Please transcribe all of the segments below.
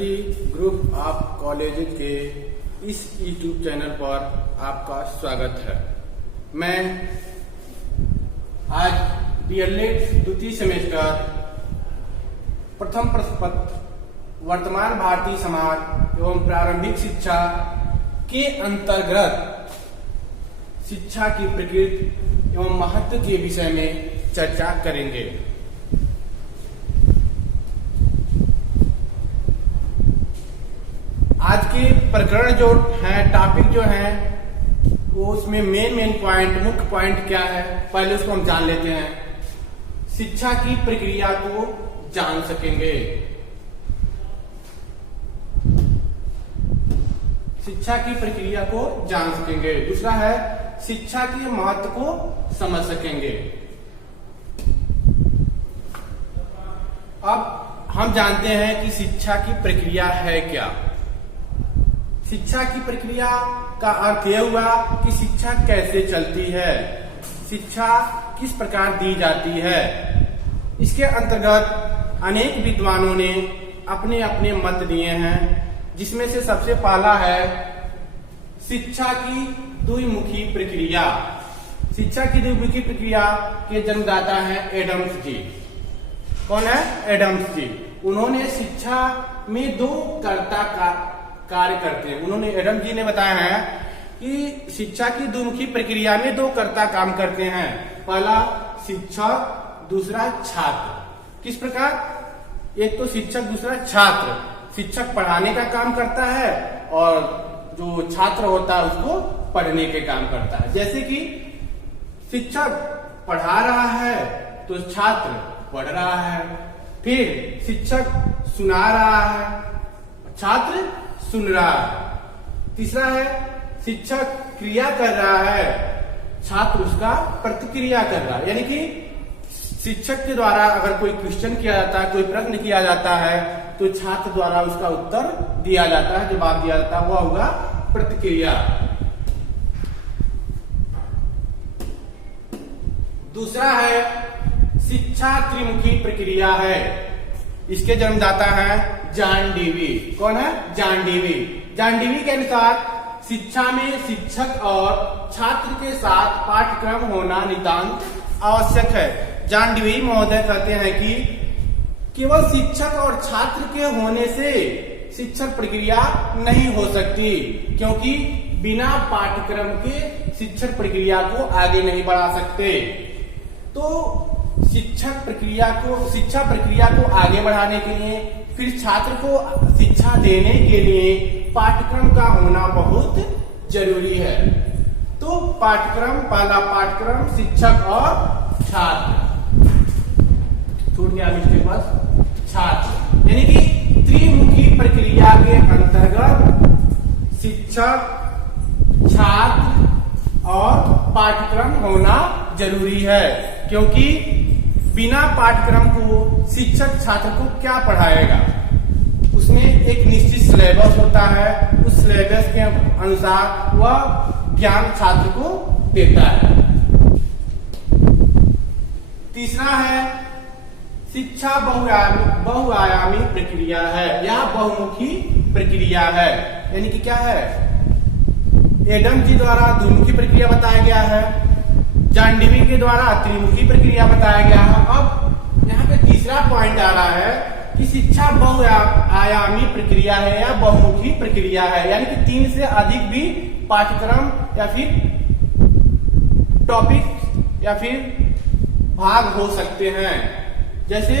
University group of colleges के इस YouTube channel पर आपका स्वागत है। मैं आज डीएलएड द्वितीय सेमेस्टर प्रथम प्रश्न पत्र वर्तमान भारतीय समाज एवं प्रारंभिक शिक्षा के अंतर्गत शिक्षा की प्रकृति एवं महत्व के विषय में चर्चा करेंगे। आज के प्रकरण जो है, टॉपिक जो है, वो उसमें मेन पॉइंट, मुख्य पॉइंट क्या है, पहले उसको हम जान लेते हैं। शिक्षा की प्रक्रिया को जान सकेंगे, शिक्षा की प्रक्रिया को जान सकेंगे। दूसरा है शिक्षा के महत्व को समझ सकेंगे। अब हम जानते हैं कि शिक्षा की प्रक्रिया है क्या। शिक्षा की प्रक्रिया का अर्थ यह हुआ कि शिक्षा कैसे चलती है, शिक्षा किस प्रकार दी जाती है। इसके अंतर्गत अनेक विद्वानों ने अपने अपने मत दिए हैं, जिसमें से सबसे पहला है शिक्षा की द्विमुखी प्रक्रिया। शिक्षा की द्विमुखी प्रक्रिया के जन्मदाता हैं एडम्स जी। कौन है? एडम्स जी। उन्होंने शिक्षा में दो कर्ता का कार्य करते हैं। उन्होंने, एडम्स जी ने बताया है कि शिक्षा की द्विमुखी प्रक्रिया में दो कर्ता काम करते हैं। पहला शिक्षक, दूसरा छात्र। किस प्रकार? एक तो शिक्षक, दूसरा छात्र। शिक्षक पढ़ाने का काम करता है और जो छात्र होता है उसको पढ़ने के काम करता है। जैसे कि शिक्षक पढ़ा रहा है तो छात्र पढ़ रहा है, फिर शिक्षक सुना रहा है, छात्र सुन रहा है। तीसरा है शिक्षक क्रिया कर रहा है, छात्र उसका प्रतिक्रिया कर रहा है। यानी कि शिक्षक के द्वारा अगर कोई क्वेश्चन किया जाता है, कोई प्रश्न किया जाता है, तो छात्र द्वारा उसका उत्तर दिया जाता है, जवाब दिया जाता है, वह होगा प्रतिक्रिया। दूसरा है शिक्षा त्रिमुखी प्रक्रिया है। इसके जन्मदाता है जॉन डीवी। कौन है? John Dewey. जॉन डीवी के अनुसार शिक्षा में शिक्षक और छात्र के साथ पाठ्यक्रम होना नितांत आवश्यक है। जॉन डीवी महोदय कहते हैं कि केवल शिक्षक और छात्र के होने से शिक्षण प्रक्रिया नहीं हो सकती, क्योंकि बिना पाठ्यक्रम के शिक्षण प्रक्रिया को आगे नहीं बढ़ा सकते। तो शिक्षा प्रक्रिया को आगे बढ़ाने के लिए, फिर छात्र को शिक्षा देने के लिए पाठ्यक्रम का होना बहुत जरूरी है। तो पहला पाठ्यक्रम शिक्षक और छात्र, छूट गया मिस्टेक बस, छात्र। यानी कि त्रिमुखी प्रक्रिया के अंतर्गत शिक्षक, छात्र और पाठ्यक्रम होना जरूरी है, क्योंकि बिना पाठ्यक्रम को शिक्षक छात्र को क्या पढ़ाएगा। उसमें एक निश्चित सिलेबस होता है, उस सिलेबस के अनुसार वह ज्ञान छात्र को देता है। तीसरा है शिक्षा बहुआयामी प्रक्रिया है या बहुमुखी प्रक्रिया है। यानी कि क्या है? एडम जी द्वारा द्विमुखी प्रक्रिया बताया गया है, जॉन डीवी के द्वारा त्रिमुखी प्रक्रिया बताया गया है। अब यहाँ पे तीसरा पॉइंट आ रहा है कि शिक्षा बहुआयामी प्रक्रिया है या बहुमुखी प्रक्रिया है। यानी कि 3 से अधिक भी पाठ्यक्रम या फिर टॉपिक या फिर भाग हो सकते हैं। जैसे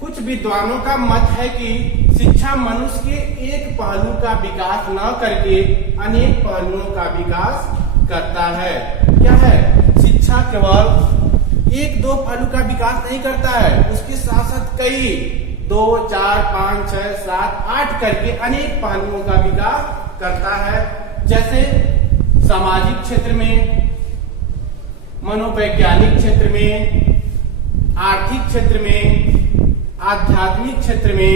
कुछ विद्वानों का मत है कि शिक्षा मनुष्य के एक पहलू का विकास न करके अनेक पहलुओं का विकास करता है। क्या है? शिक्षा केवल 1-2 पहलू का विकास नहीं करता है, उसके साथ साथ कई 2, 4, 5, 6, 7, 8 करके अनेक पहलुओं का विकास करता है। जैसे सामाजिक क्षेत्र में, मनोवैज्ञानिक क्षेत्र में, आर्थिक क्षेत्र में, आध्यात्मिक क्षेत्र में,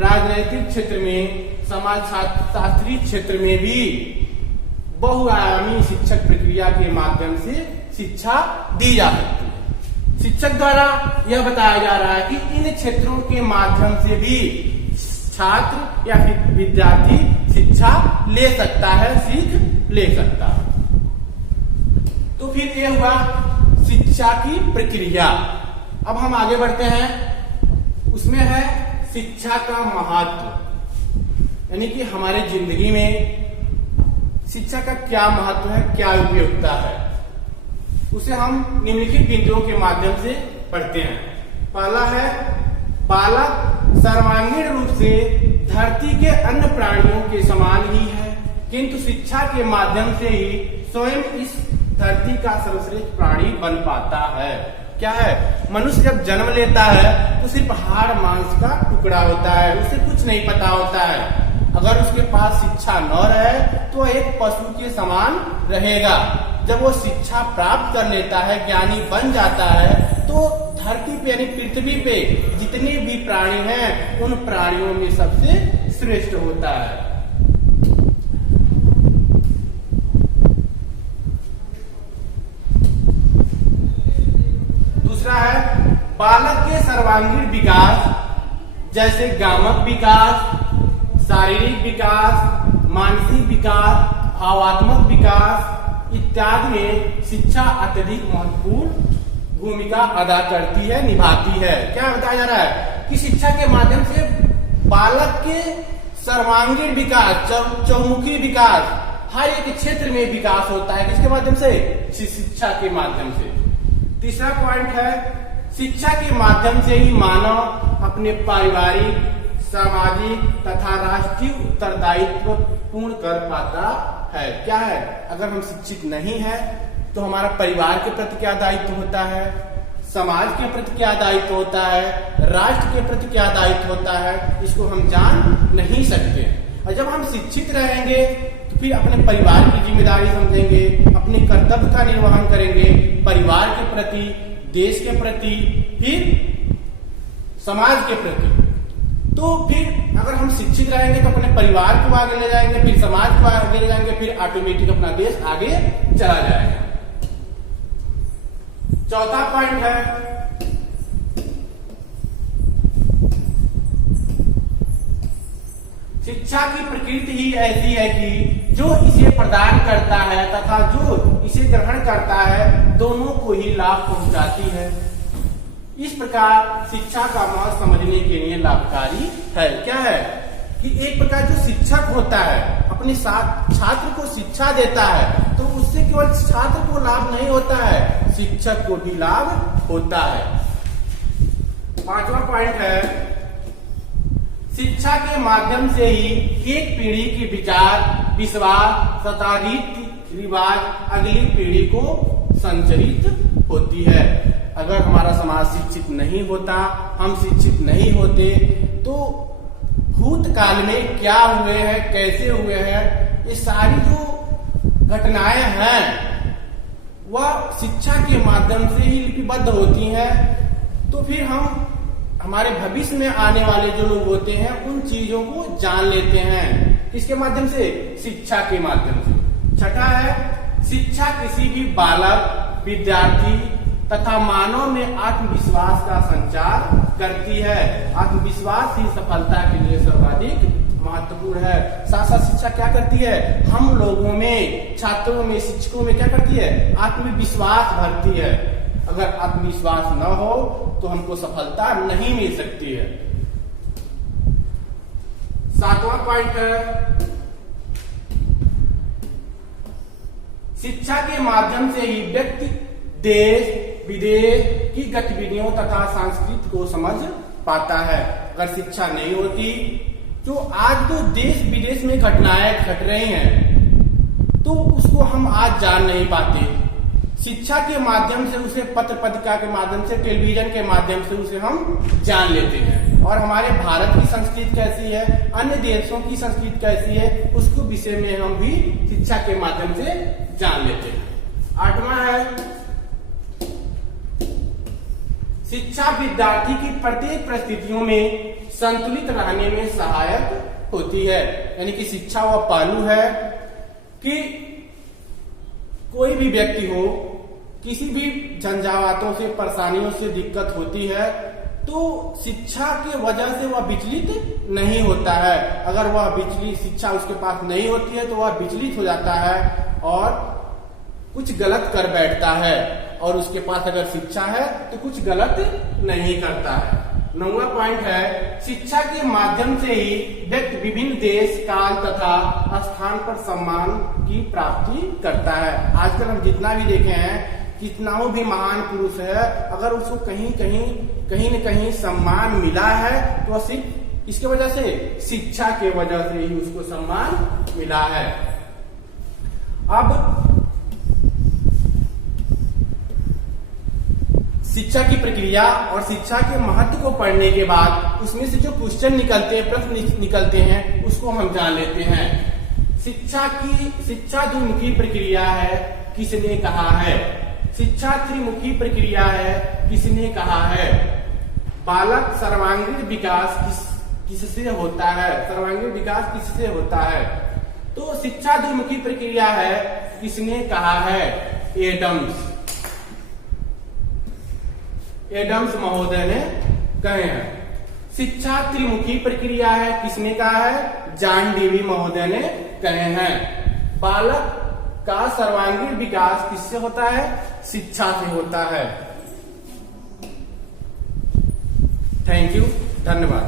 राजनैतिक क्षेत्र में, समाजशास्त्री क्षेत्र में भी बहुआयामी शिक्षक प्रक्रिया के माध्यम से शिक्षा दी जा सकती है। शिक्षक द्वारा यह बताया जा रहा है कि इन क्षेत्रों के माध्यम से भी छात्र या फिर विद्यार्थी शिक्षा ले सकता है, सीख ले सकता है। तो फिर ये हुआ शिक्षा की प्रक्रिया। अब हम आगे बढ़ते हैं, उसमें है शिक्षा का महत्व, यानी कि हमारे जिंदगी में शिक्षा का क्या महत्व है, क्या उपयोगिता है, उसे हम निम्नलिखित बिंदुओं के माध्यम से पढ़ते हैं। पहला है, बालक सर्वांगीण रूप से धरती के अन्य प्राणियों के समान ही है, किंतु शिक्षा के माध्यम से ही स्वयं इस धरती का सर्वश्रेष्ठ प्राणी बन पाता है। क्या है, मनुष्य जब जन्म लेता है तो सिर्फ हाड़ मांस का टुकड़ा होता है, उसे कुछ नहीं पता होता है। अगर उसके पास शिक्षा न रहे तो एक पशु के समान रहेगा। जब वो शिक्षा प्राप्त कर लेता है, ज्ञानी बन जाता है, तो धरती पे यानी पृथ्वी पे जितने भी प्राणी हैं उन प्राणियों में सबसे श्रेष्ठ होता है। दूसरा है, बालक के सर्वांगीण विकास जैसे गामक विकास, शारीरिक विकास, मानसिक विकास, भावात्मक विकास इत्यादि में शिक्षा अत्यधिक महत्वपूर्ण भूमिका अदा करती है, निभाती है। क्या बताया जा रहा है कि शिक्षा के माध्यम से बालक के सर्वांगीण विकास, चहुमुखी विकास, हर एक क्षेत्र में विकास होता है। किसके माध्यम से? शिक्षा के माध्यम से। तीसरा पॉइंट है, शिक्षा के माध्यम से ही मानव अपने पारिवारिक, सामाजिक तथा राष्ट्रीय उत्तरदायित्व पूर्ण कर पाता है। क्या है, अगर हम शिक्षित नहीं है तो हमारा परिवार के प्रति क्या दायित्व होता है, समाज के प्रति क्या दायित्व होता है, राष्ट्र के प्रति क्या दायित्व होता है, इसको हम जान नहीं सकते। और जब हम शिक्षित रहेंगे तो फिर अपने परिवार की जिम्मेदारी समझेंगे, अपने कर्तव्य का निर्वहन करेंगे, परिवार के प्रति, देश के प्रति, फिर समाज के प्रति। तो फिर अगर हम शिक्षित रहेंगे तो अपने परिवार को आगे ले जाएंगे, फिर समाज को आगे ले जाएंगे, फिर ऑटोमेटिक अपना देश आगे चला जाएगा। चौथा पॉइंट है, शिक्षा की प्रकृति ही ऐसी है कि जो इसे प्रदान करता है तथा जो इसे ग्रहण करता है दोनों को ही लाभ पहुंचाती है। इस प्रकार शिक्षा का महत्व समझने के लिए लाभकारी है। क्या है कि एक प्रकार जो शिक्षक होता है अपने साथ छात्र को शिक्षा देता है तो उससे केवल छात्र को लाभ नहीं होता है, शिक्षक को भी लाभ होता है। पांचवा पॉइंट है, शिक्षा के माध्यम से ही एक पीढ़ी के विचार, विश्वास तथा रीति रिवाज अगली पीढ़ी को संचरित होती है। अगर हमारा समाज शिक्षित नहीं होता, हम शिक्षित नहीं होते, तो भूतकाल में क्या हुए हैं, कैसे हुए हैं, ये सारी जो घटनाएं हैं वह शिक्षा के माध्यम से ही लिपिबद्ध होती हैं। तो फिर हम हमारे भविष्य में आने वाले जो लोग होते हैं उन चीजों को जान लेते हैं। किसके माध्यम से? शिक्षा के माध्यम से। छठा है, शिक्षा किसी भी बालक, विद्यार्थी तथा मानव में आत्मविश्वास का संचार करती है। आत्मविश्वास ही सफलता के लिए सर्वाधिक महत्वपूर्ण है। साथ साथ शिक्षा क्या करती है, हम लोगों में, छात्रों में, शिक्षकों में क्या करती है, आत्मविश्वास भरती है। अगर आत्मविश्वास न हो तो हमको सफलता नहीं मिल सकती है। सातवां पॉइंट है, शिक्षा के माध्यम से ही व्यक्ति देश विदेश की गतिविधियों तथा संस्कृति को समझ पाता है। अगर शिक्षा नहीं होती तो आज तो देश विदेश में घटनाएं घट रही हैं तो उसको हम आज जान नहीं पाते। शिक्षा के माध्यम से उसे पत्र पत्रिका के माध्यम से, टेलीविजन के माध्यम से उसे हम जान लेते हैं। और हमारे भारत की संस्कृति कैसी है, अन्य देशों की संस्कृति कैसी है, उसको विषय में हम भी शिक्षा के माध्यम से जान लेते हैं। आठवां है, शिक्षा विद्यार्थी की प्रत्येक परिस्थितियों में संतुलित रहने में सहायक होती है। यानी कि शिक्षा वह पहलू है कि कोई भी व्यक्ति हो, किसी भी झंझावातों से, परेशानियों से दिक्कत होती है तो शिक्षा की वजह से वह विचलित नहीं होता है। अगर वह शिक्षा उसके पास नहीं होती है तो वह विचलित हो जाता है और कुछ गलत कर बैठता है, और उसके पास अगर शिक्षा है तो कुछ गलत नहीं करता है। 9वां पॉइंट है, शिक्षा के माध्यम से ही व्यक्ति विभिन्न देश, काल तथा स्थान पर सम्मान की प्राप्ति करता है। आजकल हम जितना भी देखे हैं, कितना भी महान पुरुष है, अगर उसको कहीं न कहीं सम्मान मिला है तो सिर्फ इसके वजह से, शिक्षा के वजह से ही उसको सम्मान मिला है। अब शिक्षा की प्रक्रिया और शिक्षा के महत्व को पढ़ने के बाद उसमें से जो क्वेश्चन निकलते हैं, प्रश्न निकलते हैं, उसको हम जान लेते हैं। शिक्षा द्विमुखी प्रक्रिया है, किसने कहा है? शिक्षा त्रिमुखी प्रक्रिया है, किसने कहा है? बालक सर्वांगीण विकास किससे होता है? सर्वांगीण विकास किससे होता है? तो शिक्षा द्विमुखी प्रक्रिया है, किसने कहा है? एडम्स महोदय ने कहे हैं। शिक्षा त्रिमुखी प्रक्रिया है, किसने कहा है? जॉन डेवी महोदय ने कहे हैं। बालक का सर्वांगीण विकास किससे होता है? शिक्षा से होता है। थैंक यू, धन्यवाद।